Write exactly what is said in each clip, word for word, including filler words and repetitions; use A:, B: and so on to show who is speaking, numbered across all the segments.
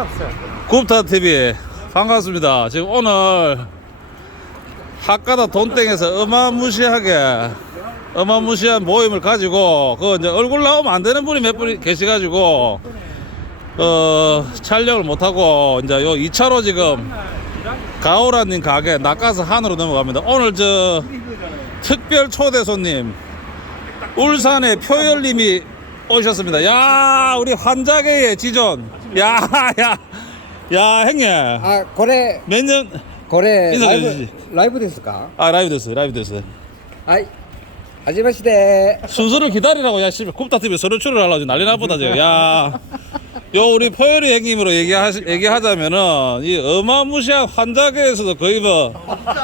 A: 굽타티비 반갑습니다. 지금 오늘 학가다 돈땡에서 어마무시하게 어마무시한 모임을 가지고 그 이제 얼굴 나오면 안 되는 분이 몇 분이 계시가지고 어 촬영을 못하고 이제 요 이 차로 지금 가오라님 가게 낚아서 한으로 넘어갑니다. 오늘 저 특별 초대 손님 울산의 표열님이 오셨습니다. 야 우리 환자계의 지존 야야 야 형님
B: 아 고래
A: 몇 년
B: 고래
A: 인사해
B: 라이브
A: 주시지.
B: 라이브 됐을까?
A: 아 라이브 됐어 라이브 됐어.
B: 아이 하지마시대.
A: 순서를 기다리라고 야 씨발 굽다티비 서류 출연하려고 난리 나보다 지금 야. 요 우리 포열이 형님으로 얘기하, 얘기하자면은 이 어마무시한 환자계에서도 거의 뭐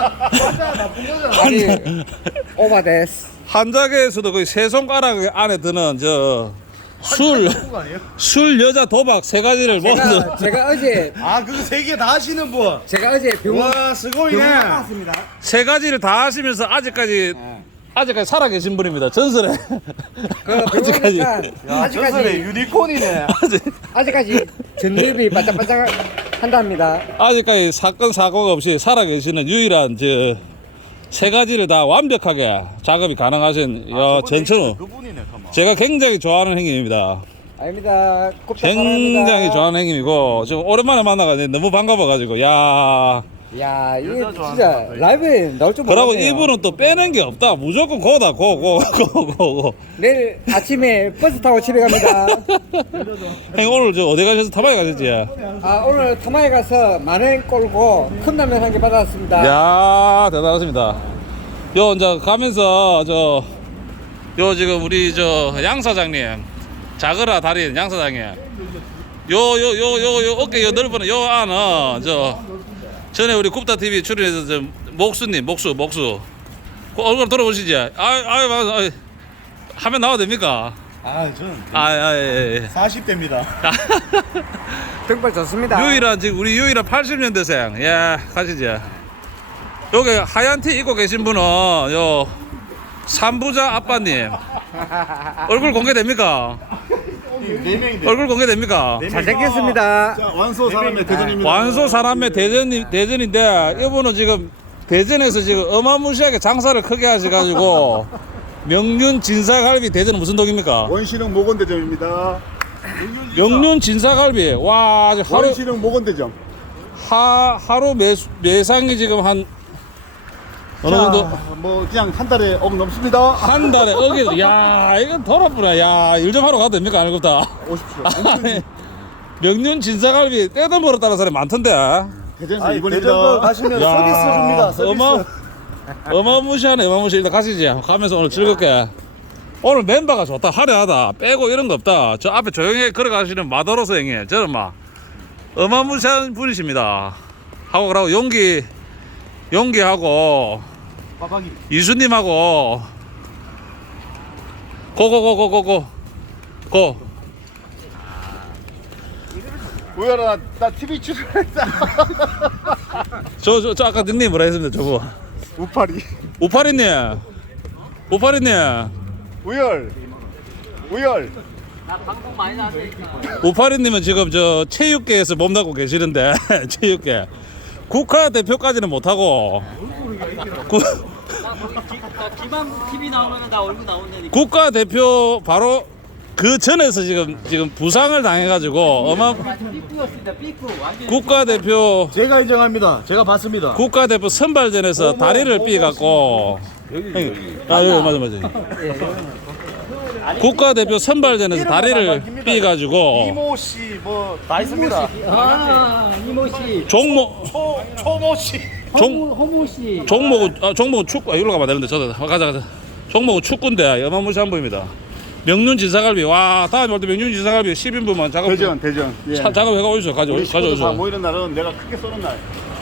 B: 아니 오바데스.
A: 환자계에서도 거의 세 손가락 안에 드는 저 술, 술, 여자, 도박 세 가지를 모두
B: 제가, 제가 어제
C: 아 그거 세 개 다 하시는 분.
B: 제가 어제 병원
C: 와 스고이네.
B: 병원 나갔습니다.
A: 세 가지를 다 하시면서 아직까지 아직까지 살아계신 분입니다. 전설에
B: 그
A: 아직까지
B: 병원
C: 야 전설의
B: 아직까지
C: 유니콘이네.
A: 아직,
B: 아직까지 전립이 바짝바짝 한답니다.
A: 아직까지 사건 사고가 없이 살아계시는 유일한 저 세 가지를 다 완벽하게 작업이 가능하신 야, 전천후
C: 그분이네 가만.
A: 제가 굉장히 좋아하는 형님입니다.
B: 아닙니다. 굽다
A: 굉장히
B: 사랑합니다.
A: 좋아하는 형님이고 지금 오랜만에 만나가지고 너무 반가워가지고 야
B: 야 이게
C: 여자
B: 진짜
C: 좋아하는
B: 라이브에 나올 줄
A: 그러고
B: 몰랐네요.
A: 이분은 또 빼는 게 없다. 무조건 고다 고고고고고.
B: 내일 아침에 버스 타고 집에 갑니다.
A: 형 오늘 저 어디 가셔서 타마에 가셨지?
B: 아 오늘 터마에 가서 만원 꼴고 컵라면 한 개 받았습니다.
A: 야 대단하십니다. 요 이제 가면서 저 요 지금 우리 저 양 사장님 자그라 달인 양 사장님 요 요 요 요 요 어깨 요 넓은 요 안은 저 전에 우리 굽다티비 출연해서 저 목수님 목수 목수 그 얼굴 돌아보시지. 아유 아유 아유 화면 나와도 됩니까?
C: 아 저는
A: 아예 예.
C: 사십 대입니다.
B: 등발 좋습니다.
A: 유일한 지금 우리 유일한 팔십 년대생 예 가시죠. 여기 하얀 티 입고 계신 분은 요 삼부자 아빠님 얼굴 공개됩니까?
C: 네 명인데.
A: 얼굴 공개됩니까?
B: 잘생겼습니다.
C: 자 완소 사람의 대전입니다.
A: 완소 사람의 대전 대전인데 이분은 지금 대전에서 지금 어마무시하게 장사를 크게 하셔가지고 명륜 진사갈비 대전은 무슨 동입니까?
C: 원시릉 모건대점입니다.
A: 명륜 진사갈비 와 지금 하루
C: 원시릉 모건대점.
A: 하 하루 매 매상이 지금 한 어느 정도
C: 뭐 그냥 한 달에 억 넘습니다.
A: 한 달에 어기 야 이건 더럽구나. 야 일 좀 하러 가도 됩니까? 안 그렇다.
C: 오십시오.
A: 아니, 명륜 진사갈비 떼돈 벌었다는 사람이 많던데.
C: 대전에서 이번입니다. 가시면 서비스 줍니다. 서비스.
A: 어마 어마무시하네. 어마무시. 일단 가시지. 가면서 오늘 즐겁게. 오늘 멤버가 좋다. 화려하다. 빼고 이런 거 없다. 저 앞에 조용히 걸어가시는 마더로스 형님. 저는 막 어마무시한 분이십니다. 하고 그러고 용기 용기하고
C: 빠박이.
A: 이수님하고 고고고고고고 고.
C: 우열아 나 티비 출연했다.
A: 저, 저, 저 아까 닉네임 뭐라 했습니다 저거.
C: 우파리.
A: 오파리님 오파리님
C: 우열. 우열.
A: 오파리님은 지금 저 체육계에서 몸담고 계시는데 체육계 국가대표까지는 못하고 구,
D: 기반 티비 나오면 나 얼굴 나온다니까.
A: 국가대표 바로 그 전에서 지금 지금 부상을 당해가지고 어마
D: 삐꾸였습니다. 삐꾸. 완전
A: 국가대표
C: 제가 인정합니다. 제가 봤습니다.
A: 국가대표 선발전에서 다리를 삐갖고 아 여기 맞아 맞아 국가대표 선발전에서 다리를 삐가지고
C: 이모 씨뭐 다 있습니다.
D: 아, 이모 씨.
A: 종목
C: 초 초모 씨.
A: 종
D: 허무 씨.
A: 종목은 아, 종목은 축구 아, 이리로 가면 되는데 저도 가자 가자. 종목은 축구인데 어마무시한 분입니다. 명륜 진사갈비 와 다음에 올 때 명륜 진사갈비 십 인분만 작업
C: 대전 대전. 예.
A: 차, 작업해가 오이소 가져
C: 우리 식구들 다
A: 가져오소.
C: 모이는 날은 내가 크게 쏘는 날.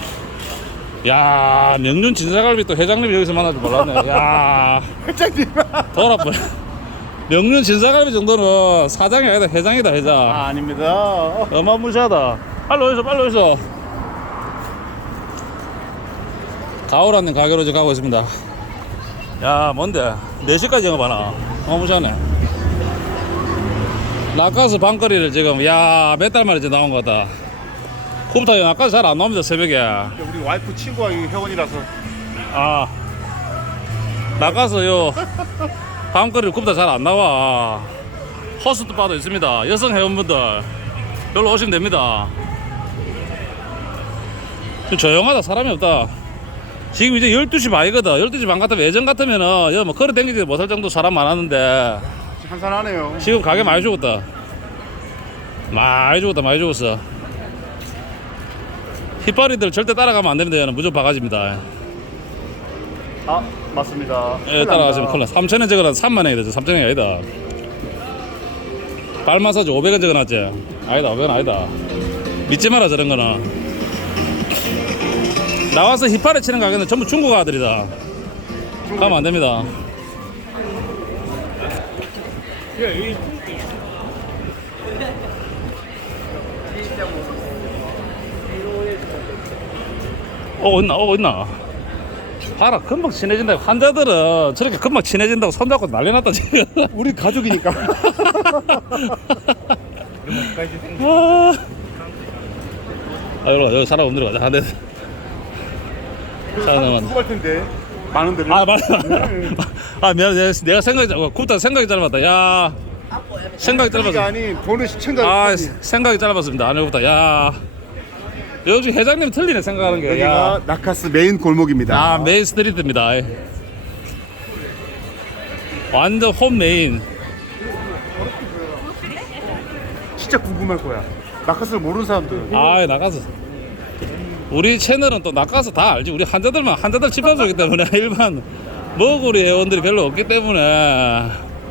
A: 야 명륜 진사갈비 또 회장님 여기서 만날 줄 몰랐네. 야
C: 회장님.
A: 돌아버. 명륜 진사갈비 정도는 사장이 아니다 회장이다 회장.
C: 아 아닙니다.
A: 어마무시하다. 빨리 오이소 빨리 오이소. 가오라는 가게로 이제 가고 있습니다. 야 뭔데 네 시까지 영업하나. 어마무시하네. 라카스 방거리를 지금 야 몇 달 만에 이제 나온 것 같다. 굽타 아까 잘 안 나옵니다 새벽에.
C: 우리 와이프 친구가 이 회원이라서.
A: 아 나가서요 밤거리 굽다 잘 안 나와. 호스트 바도 있습니다. 여성 회원분들 여기로 오시면 됩니다. 좀 조용하다. 사람이 없다. 지금 이제 열두 시 반이거든. 열두 시 반 같으면 예전 같으면은 여기 뭐 걸어 다니지 못할 정도 사람 많았는데
C: 한산하네요.
A: 지금 가게 많이 죽었다. 많이 죽었다. 많이 죽었어. 힙파리들 절대 따라가면 안 됩니다. 얘는 무조건 바가지입니다.
C: 아 맞습니다.
A: 예, 따라가시면 큰일 나. 삼천 원 적어놨 삼만 원이 되죠. 삼천 원이 아니다. 발 마사지 오백 원 적어놨지. 아니다. 오백 원 아니다. 믿지 마라 저런 거는. 나와서 힙파리 치는 가게는 전부 중국 아들이다. 가면 안 됩니다. 어 있나? 어 있나? 봐라 금방 친해진다고. 환자들은 저렇게 금방 친해진다고 손잡고 난리났다 지금.
C: 우리 가족이니까.
A: 아, 아 여기 여기 사람 없는 데 가자. 한 대. 사람
C: 누구 할 텐데 많은데.
A: 아 맞아. 아 미안해. 내가, 내가 생각이 짧아. 굽다 생각이 짧았다. 야 생각이 짧았어.
C: 아니 보는 시청자.
A: 아 생각이 짧았습니다. 아내보다. 야 역시 회장님 틀리네 생각하는 게.
C: 여기가
A: 야.
C: 나카스 메인 골목입니다.
A: 아 메인 스트리트입니다. 완전 홈 메인.
C: 진짜 궁금할 거야. 나카스를 모르는 사람들.
A: 아 나가서 우리 채널은 또 나가서 다 알지. 우리 환자들만 환자들 집합이기 때문에 일반 머구리 회원들이 별로 없기 때문에.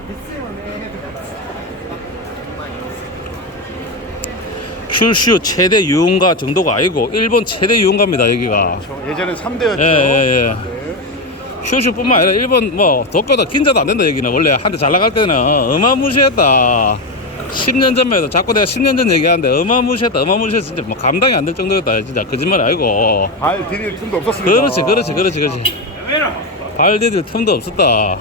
A: 큐슈 최대 유흥가 정도가 아니고 일본 최대 유흥가입니다 여기가.
C: 예전엔 삼 대였죠.
A: 예예예.
C: 네.
A: 큐슈뿐만 아니라 일본 뭐 도쿄도 긴자도 안 된다 여기는. 원래 한때 잘 나갈 때는 어마무시했다. 십 년 전만 해도 자꾸 내가 십 년 전 얘기하는데 어마무시했다. 어마무시해서 진짜 뭐 감당이 안 될 정도였다. 진짜 거짓말 아니고.
C: 발 디딜 틈도 없었습니다.
A: 그렇지 그렇지 그렇지 그렇지. 발 디딜 틈도 없었다.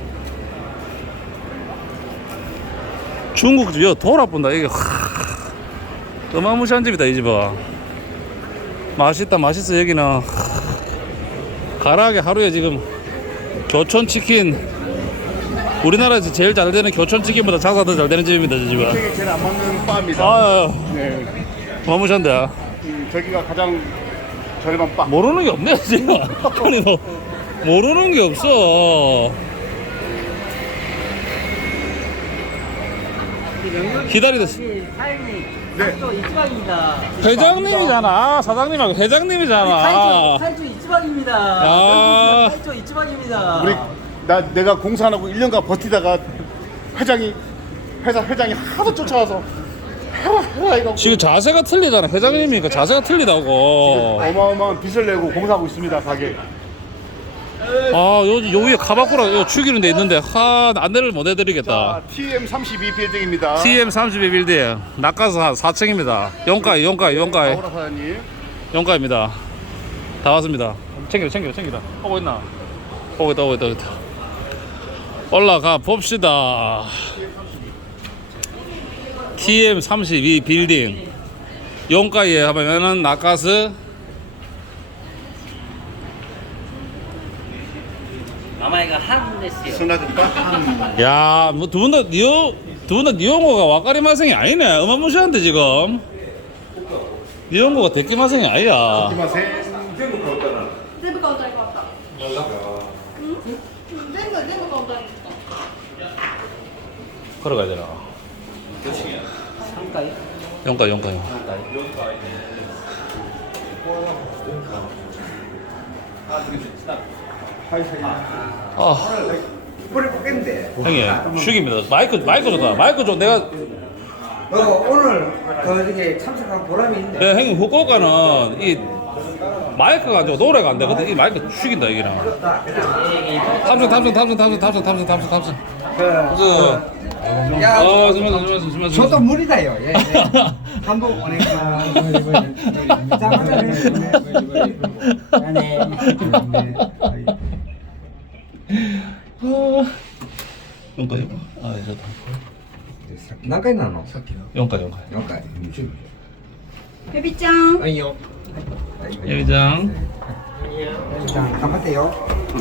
A: 중국 집 여기 돌아본다 이게. 하, 어마무시한 집이다 이 집은. 맛있다 맛있어 여기는. 가라하게 하루에 지금 교촌치킨, 우리나라에서 제일 잘 되는 교촌치킨보다 장사 더 잘 되는 집입니다 저 집은.
C: 되게 제일 안 맞는 바입니다.
A: 아유
C: 네.
A: 어마무시한데.
C: 음, 저기가 가장 저렴한 바.
A: 모르는 게 없네 지금. 아니 뭐 모르는 게 없어. 기다리다.
D: 사장님,
C: 네.
D: 또 이지방입니다.
A: 회장님이잖아. 아, 사장님하고 회장님이잖아.
D: 탈주 이지방입니다.
A: 아.
D: 탈주 이지방입니다.
C: 우리 나 내가 공사 안 하고 일 년간 버티다가 회장이 회사 회장이 하도 쫓아와서 해라 해라 이러고
A: 지금 자세가 틀리잖아. 회장님이니까 자세가 틀리다고.
C: 어마어마한 빚을 내고 공사하고 있습니다 가게.
A: 아, 요, 요 위에 카바쿠라 요 죽이는 데 있는데 하 안내를 못 해드리겠다.
C: 자, 티엠 삼십이 빌딩입니다.
A: 티엠 삼십이 빌딩 낙가서 한 사 층입니다. 용가이 용가이 용가이
C: 오라 사장님.
A: 용가입니다. 다 왔습니다. 챙겨 챙겨 챙기다. 오고 있나? 오고 있다 오고 있다 오고 있다. 올라가 봅시다. 티엠 삼십이 빌딩 용가이에 하면은 낙가스.
D: 마마이가 한 됐어요.
C: 스나드바 한.
A: 야, 뭐 두 분 다 니오 두 분 다 니온고가 와까리 마생이 아니네. 어마무시한데 지금. 니온고가 대끼 마생이 아니야.
C: 이마세.
E: 全部カウンターに変わったうんうん全部全部カウンターに行った
A: 걸어가야 되나?
D: 삼階
A: 용가 용가 용. 아,
B: 뿌리 뽑겠는데.
A: 형님 죽입니다. 마이크 마이크 좋다. 마이크 좀 내가.
B: 어, 오늘 거기에 참석한 보람이 있네.
A: 네, 형님 후쿠오카는 이 마이크가 안 좋고 노래가 안 되거든. 이 마이크 죽인다 여기는. 탐승 탐승 탐승 탐승 탐승 탐승 탐승 탐승.
B: 그, 야,
A: 아, 잠깐만 잠깐만 잠깐만.
B: 저도 무리다요. 예, 예. 한복 보내구나.
A: 용가 용가. 아, 좋다.
B: 何回なの？
A: 용가 용가.
B: 4回。
E: ベビちゃん。
B: はいよ。
A: 예비장.
B: 자, 한번요.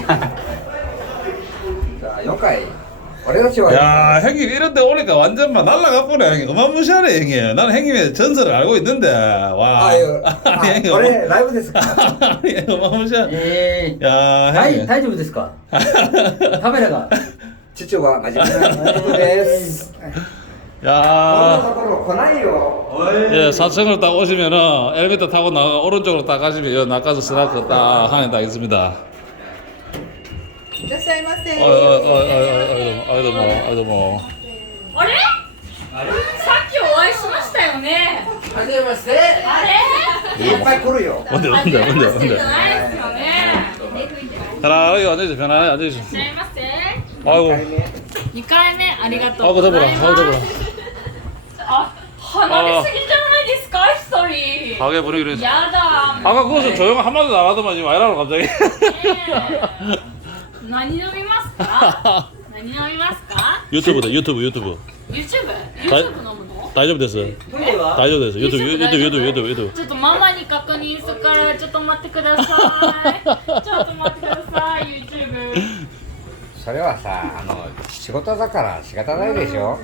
B: 자, 여기까지. 오래가 좋아요.
A: 야, 형님 이런 데 오니까 완전 막 날라가 보네, 형님. 어마무시하네, 형님. 나는 형님의 전설을 알고 있는데, 와.
B: 아유, 아,
A: 형님,
B: 올해 라이브 됐을까?
A: 아니, 어마무시한.
D: えー、
A: 야,
D: 大
A: 형님.
D: 大丈夫ですかカメラが
B: 지초가 마지막 라이브です.
A: 야.
B: 거꾸로 권하이요.
A: 예, 사 층을 딱 오시면은 엘리베이터 타고 나가 오른쪽으로 딱 가시면 여 낙가서 스나크 딱 하나 딱 있습니다.
E: いらっしゃいませ。
A: 어, 어, 어, 어, 어, 어, 아이도 뭐, 아이도 뭐.
F: あれさっきお会いしましたよね。
B: はじめまして.
F: あれ
B: いっぱい来るよ.
A: 뭔데,
F: 初
A: 뭔데,
F: めま
A: 뭔데,
F: してじ
A: 뭔데.
F: ゃないですよね。
A: 편안하게 앉으세요, 편안하게 앉으세요.
F: いらっしゃいませ。
A: 아이고,
F: にかいめありがとう
A: 아이고,
F: ござ
A: 더불어,
F: い
A: 아이고,
F: ま
A: 더불어.
F: す。あ、離れすぎじゃないですか一人。
A: 가게 분위기를.
F: やだ。
A: 아까 그것은 조용 한마디도 안 하더만 지금 와이라고 갑자기.
F: ねえ何飲みますか何飲みますか
A: 유튜브다, 유튜브, 유튜브.
F: YouTube?
A: だ
F: YouTube 飲むの
A: 다이저브 됐어.
D: トイレは
A: 다이저브 됐어. 유튜브,
F: YouTube
A: 유튜브, 유튜브, 유튜브, 유튜브.
F: ちょっとママに確認するからちょっと待ってくださいちょっと待ってください YouTube
B: それはさ、あの仕事だから仕方ないでしょ.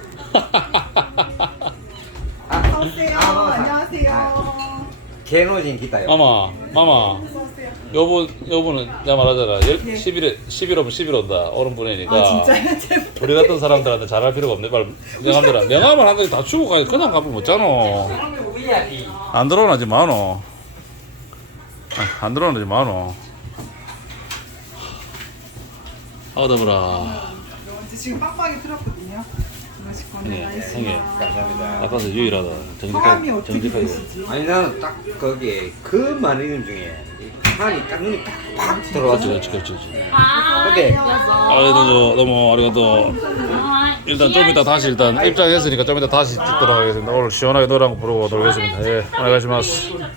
E: 안녕하세요. 안녕하세요.
B: 芸能人来たよ.
A: 마마, 마마. 여분, 여분은 내가 말하잖아. 십일에, 십일 오면 십일 온다. 오는 분이니까.
E: 아 진짜요? 제
A: 우리 같은 사람들한테 잘할 필요가 없네. 빨리 명함들아. 명함을 한다니 다 주고 가야 그냥 가면 못잖아.
D: ウィアリー
A: 안 들어오나지 마노. 아, 안 들어오나지 마노. 아우 더불어.
E: 지금 빡빡이 틀었거든요. 맛있고
A: 형님,
E: 나이스.
A: 형님.
B: 감사합니다.
A: 아까서 유일하다.
E: 성함이
A: 정직하게,
E: 어떻게
A: 정직하게.
E: 되시지?
B: 아니 나는 딱 거기에 그 많은 인 중에 이 판이 딱 눈이 팍팍
A: 그렇지,
B: 들어왔어.
A: 그렇지, 그렇지, 그렇지.
F: はーい
B: 근데
F: どうぞ
A: 아이고, 저, 너무 아리가또.
F: はーい
A: 일단 좀 이따 다시 일단 입장했으니까 좀 이따 다시 찍도록 하겠습니다. 오늘 시원하게 노래 한곡 부르고 놀겠습니다. 예, 오네가시마스.